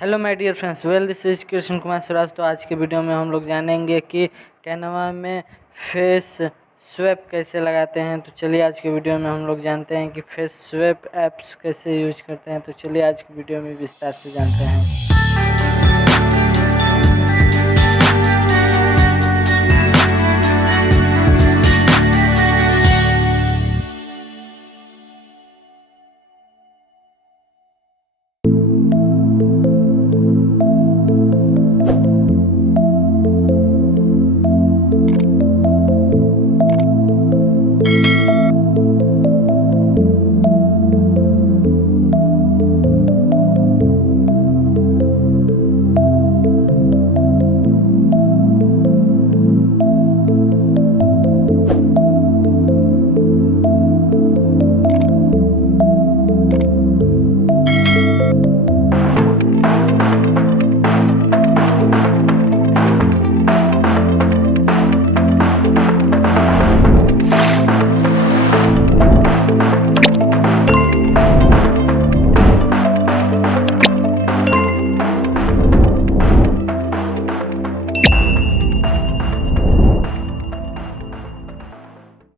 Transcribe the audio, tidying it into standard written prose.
Hello my dear friends, this is Krishna Kumar Swaraj. तो आज के वीडियो में हम लोग जानेंगे कि कैनवा में फेस स्वैप कैसे लगाते हैं। तो चलिए आज के वीडियो में हम लोग जानते हैं कि फेस स्वैप ऐप्स कैसे यूज करते हैं। तो चलिए आज के वीडियो में विस्तार से जानते हैं।